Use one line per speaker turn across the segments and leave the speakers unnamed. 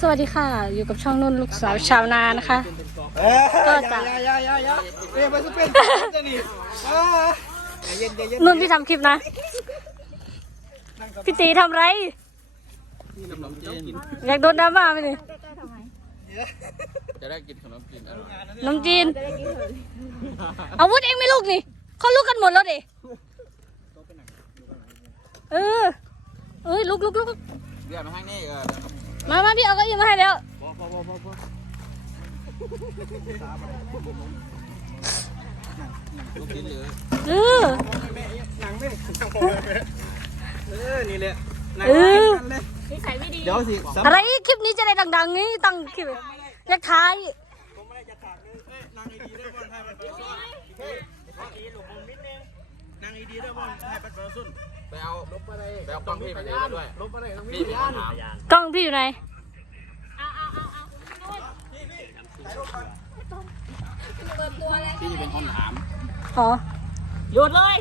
สวัสดีค่ะ อยู่กับช่องนุ่นลูกสาวชาวนานะคะ
เอ้ย
ก็
อ
จะ
ย่าอย่าอย่าอย่าเรียกมาสเปนจะนี่เอออย่าเย็นอย่าเย็น
นุ่นพี่ทำคลิปนะ พี่ตีทำไร อยากโดนดราม่าไหมนี่
จะได้กินขนมจีนอร่อย
น้ำจีน อาวุธเองไม่ลูกนี่เขาลูกกันหมดแล้วดิเออเอ้ยลุกลุกลุกลุก
เรียกมาให้นี่เออ
มามาพี่เอาเก็อีมาให้แล้ว
เหลือ
เออ
นั่งเลยเออนี่แหละ
เออ
เดี๋ยวสิ
อะไรอีกคลิปนี้จะได้ดัง ๆ นี้ตั้งคลิปอยากถ่าย
ผมไม่ได้จะถายนางอีดีด้วยบอลไทยบัตรเบอร์ซุน เฮ้ยนางอีหลบมุมนิดนึงนางอีดีด้วยบอลไทยบัตรเบอร์ซุน
ไปเอาลบไปเลยไปเอากล้องพี่ไปเลยด้วย
ลบไปเลยต้องมี
พี่มี
พยาน
คำถาม
กล้องพี่อยู่ไหน
พี่จะเป็นคนถาม
อ๋อ
หยุดเลย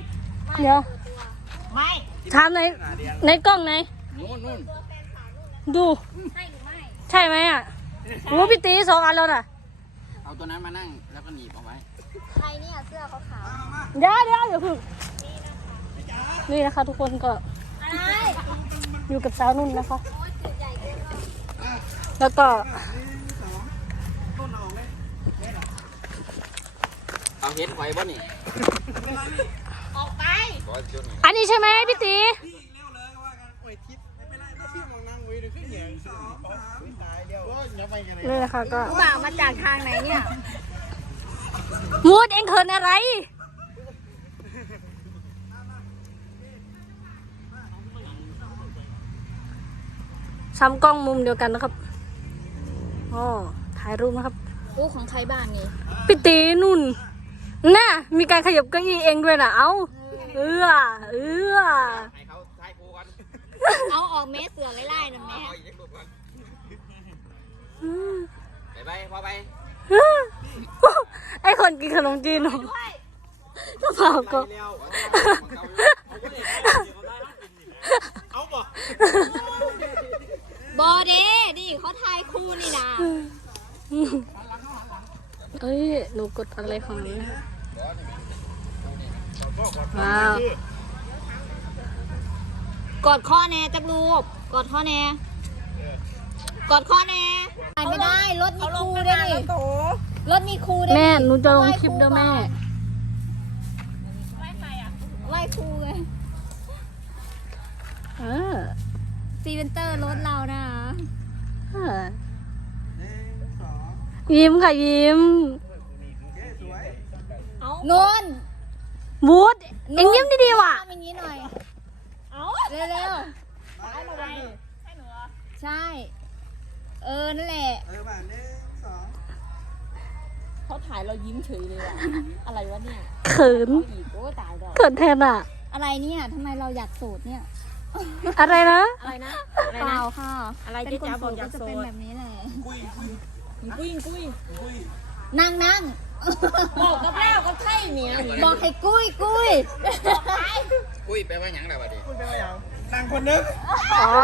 เดี๋ยว
ไม่
ถามในในกล้องไหน
นู่นนู่น
ดูใช่ไหมอะรู้พี่ตีสองอันแล้วน่ะ
เอาตัวนั้นมานั่งแล้วก็หนีบเอาไว้
ใครเนี่ยเสื้อขาว
เดี๋ยวเดี๋ยวอย่าพึ่ง นี่นะคะ ทุกคนก็
ๆอะไร
อยู่กับสาวนุ่นนะคะ แล้วก็
เอาเฮ็ดไว้บ่นี่
ออกไป
บอสจุดนี่
อันนี้ใช่ไหมพี่ตี
เร็วเลยว่ากันโอ้ยทิพย์ไม่เป็นไรถ้าพี่มองนางไว้เดี๋ยวขึ้นเหนียงสองสามตายเดียวโอ้ยอย่าไปกันเลย
นี่นะคะก็
บ่าวมาจากทางไหนเนี่ย
มูดเองเขินอะไร ซ้ำกล้องมุมเดียวกันนะครับอ๋อถ่ายรูปนะครับ
ลูกของใครบ้างนี่
พี่ตีนุ่นน่ะมีการขยับเก้าอี้เองด้วยนะเอาเอื้อเอื้อ
ให้เขาทายกูกัน
เอาออกเมสเสือไล่ๆนะแม่
เอาอีกรูปกันไปไปพอไป
ไอคนกินขนมจีนหนูก็เปล่าก็
เร็วเอาบ่
บอเด้ดิเขาทายคู่นี่นะ
เอ้ย หนูกดอะไรของนี้นะว้าว
กดข้อแน่จักรูป กดข้อแน่ กดข้อแน่ถ่ายไม่ได้ รถมีครูด้วยนี่รถมีครูด้วย
แม่ หนูจะลงคลิปด้วยแม่
ไหว้ครูไง
เออ
ซีเวนเตอร์รถเรานะ
เออยิ้มค่ะยิ้ม
นน
บูธเอ็งยิ้มดีๆว่ะ
ทำอย่างนี้หน่อย เอาเร็วๆใช่ เออ นั่นแหละ
เออมาหนึ่งสอง
เขาถ่ายเรายิ้มเฉยเลยอะอะไรวะเนี่ย
เขิน
อีกโอ้ตายดอก
เขินแทนอะ
อะไรเนี่ยทำไมเราอยากสูตรเนี่ย
อะไรนะ
อะไรนะอะไร
เป
นะ
ล่าค่ะ
อะไร
เป็นคน
เจ๊จ๋าบอก
สูตร
อยา
ก็
ก
จะ
โสด
เป็นแบบนี้แหละ
กุ้ยกุ้ย
นั่งนั่ง
บอกกับแล้วกับไข่เนี่ย
บอกให้กุ้ยกุ้ย
อุ้ยไปว่าหยังแล้วบัดนี้
พูดไปว่าอย่างนางคนนึง
อ๋อ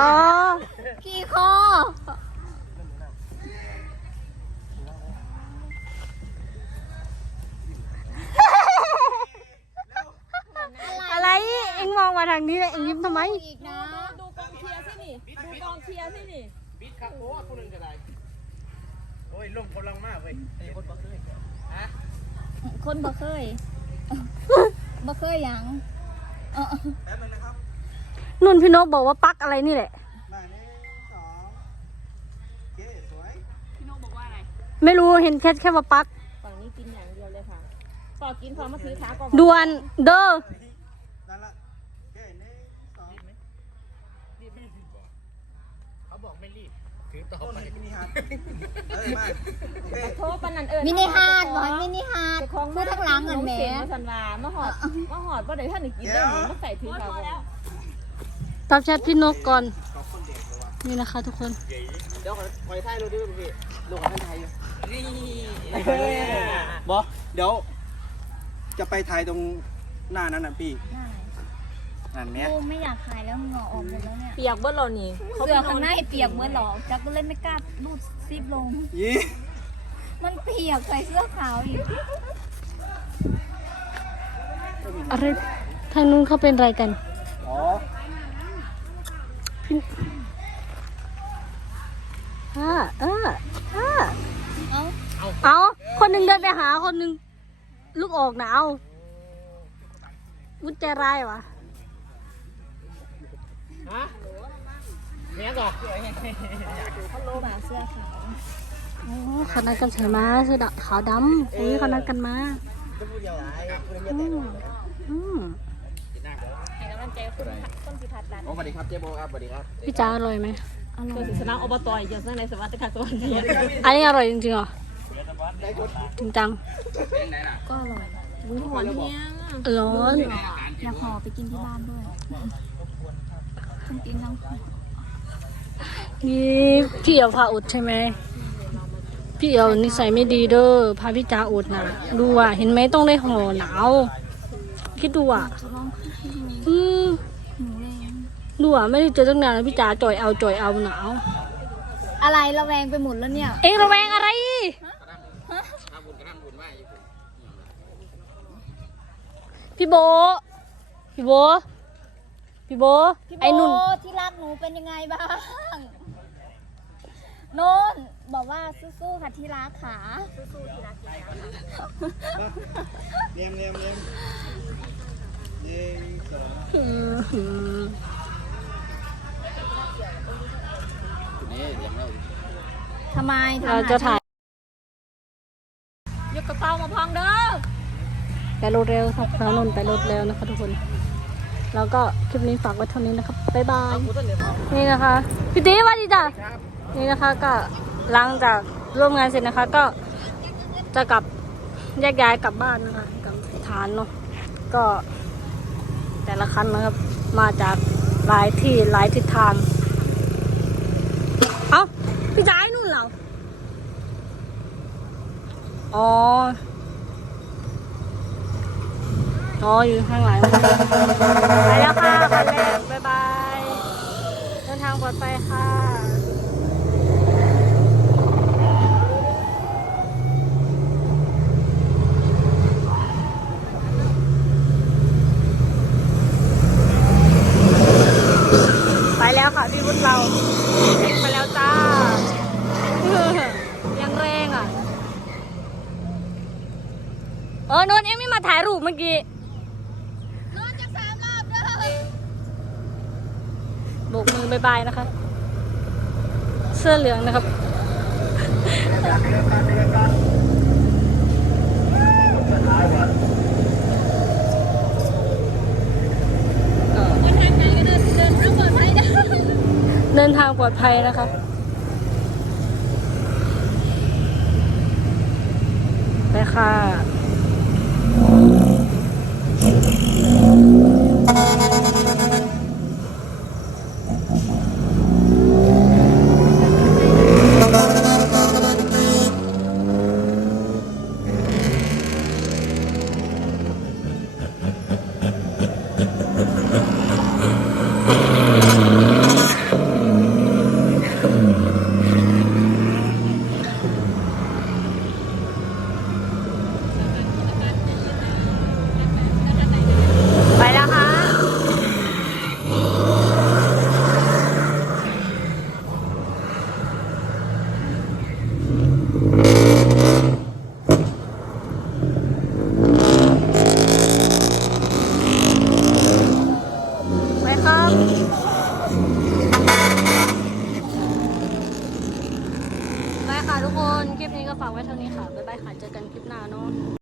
ขี่คอ
อะไรเอ็งมองมาทางนี้เลยเอ็งยิ้มทำไม
อีกนะ
ดูกองเชียร์สินี่ดูกองเชียร์สินี่
บิดครับโอ้คนหนึ่งก็ได้โอ้ยลมกำลังมากเว้ยไอ้คนบักเลยฮะ
คนบ่เคยบ่เคยหยัง
แป๊บนึงนะครับ
นุ่นพี่นกบอกว่าปักอะไรนี่แหละ
หนึ่งสองโอเคสวย
พี่นกบอกว่าอะไร
ไม่รู้เห็นแค่แค่ว่าปัก
ฝั่งนี้กินอย่างเดียวเลยค่ะต่อกินพอมาถือขากอง
ด่วนเด้อ
นั่นละโอเคหนึ่งสอง
เขาบอกไม่รีบถือ ต่อ
ต้น
ไป
มินิฮาร์ดเออมาโอเค
โทษปานนันเอิญ
มินิฮาร์ดบอกให้มินิฮาร์ด
ของ
พูดทั้งหลังเงินแหม
มาสันวามาหอดมาหอดว่าเดี๋ยวท่านหนึ่งกินได้หนูมาใส่ถือขากอง
ตอบแชทพี่นกก่อน นี่นะคะทุกคน
เดี๋ยวคอยถ่ายรูปดิพี่ลูกของท่านไทยอยู่นี่
บอเดี๋ยว จะไปถ่ายตรงหน้านั้นน่ะพี่
นั่นเนี้ย
กูไม่อยากขายแล้วเหงื่อออกหมดแล้วเนี่ย
เปียกเบิ้ลเรานี่เขา
เสื้
ไป
อน
อ
ข้านงในเปียกเหมื่อนหรอจักก็เลยไม่กล้ารูดซิปลง
ยี่
มันเปียกใส่เสื้อขาวอีก
อะไรทางนู้นเขาเป็นอะไรกัน
อ๋อ
อ่าเอออ่า
เอ้า
เอาคนหนึ่งเดินไปหาคนหนึ่งลูกออกหนาววุ้นใจร้ายวะ
ฮะเนี้ยก่อน
เขาโลมาเสื้อขาว
โอ้เขานัดกันใส่มาเสื้อดำขาวดำอุ้ยเขานัดกันมา
จะพูดยังไงพูดยัง
อื
ไง
มอืม
ให้กำลังใจคนคนสิพัดรัน
โอ้สวัสดีครับเจ๊โบครับสวัสดีครับ
พี่จ้าอร่อยไหม
เกิดศาสนาอบตอีกอย่างในสวัสดิการสวัสดี
อันนี้อร่อยจริงๆเหรอจริงจัง
ก็อร่อย
วุ้นหอนเนี่ย
ร้อน
อยากห่อไปกินที่บ้านด้วย ทั้งกินทั้ง
นี่พี่เอ๋วพาอดใช่ไหม พี่เอ๋วนิสัยไม่ดีเด้อ พาพี่จ้าอดนะดูอะ เห็นไหมต้องได้ห่อหนาวคิดดูอะ
จะร้องไห้เลย
อืม
หนูแรง
ดูอะ ไม่ได้เจอตั้งนานแล้วพี่จ๋าจ่อยเอาจ่อยเอาหนาว
อะไรระแวงไปหมดแล้วเนี่ย
เอ็งระแวงอะไร พี่โบ พี่โบ พี่โบ
พี่
ไอ้
โบ
นุ่น
ที่รักหนูเป็นยังไงบ้างนุ่นบอกว่าสู้ๆค่ะที่รักขาสู้ๆที่รักที่รัก
เนียมเนียมเนียมหนึ่งสอง
อืมอืม
นี่เดี๋ยวเรา
ทำไมทำ
เราจะถ่าย
ยกกระเป๋ามาพังเด้อ
ไปรถเร็วครับพานุ่นไปรถเร็วนะคะทุกคน แล้วก็คลิปนี้ฝากไว้เท่านี้นะครับบ๊ายบายนี่นะคะพี่ตีสวัสดีจ้ะนี่นะคะก็หลังจากร่วมงานเสร็จนะคะ ก็จะกลับแยกย้ายกลับบ้านนะคะกลับฐานเนาะก็แต่ละคันนะครับ มาจากหลายที่หลายทิศทางเอ้าพี่จ้ายนู่นเหรออ๋อ อ๋ออยู่ข้างหลังไปแล้วค่ะคันแรกบ๊ายบายเดินทางปลอดภัยค่ะ ไปแล้วค่ะพี่วุฒิเราเร่งไปแล้วจ้า ยังแรงอะ เออนนท์เอ็งไม่มาถ่ายรูปเมื่อกี้
นอนจากสามรอบเด้อ
โบายบายนะคะ เสื้อเหลืองนะครับ เดินทางปลอดภัยนะคะไปค่ะ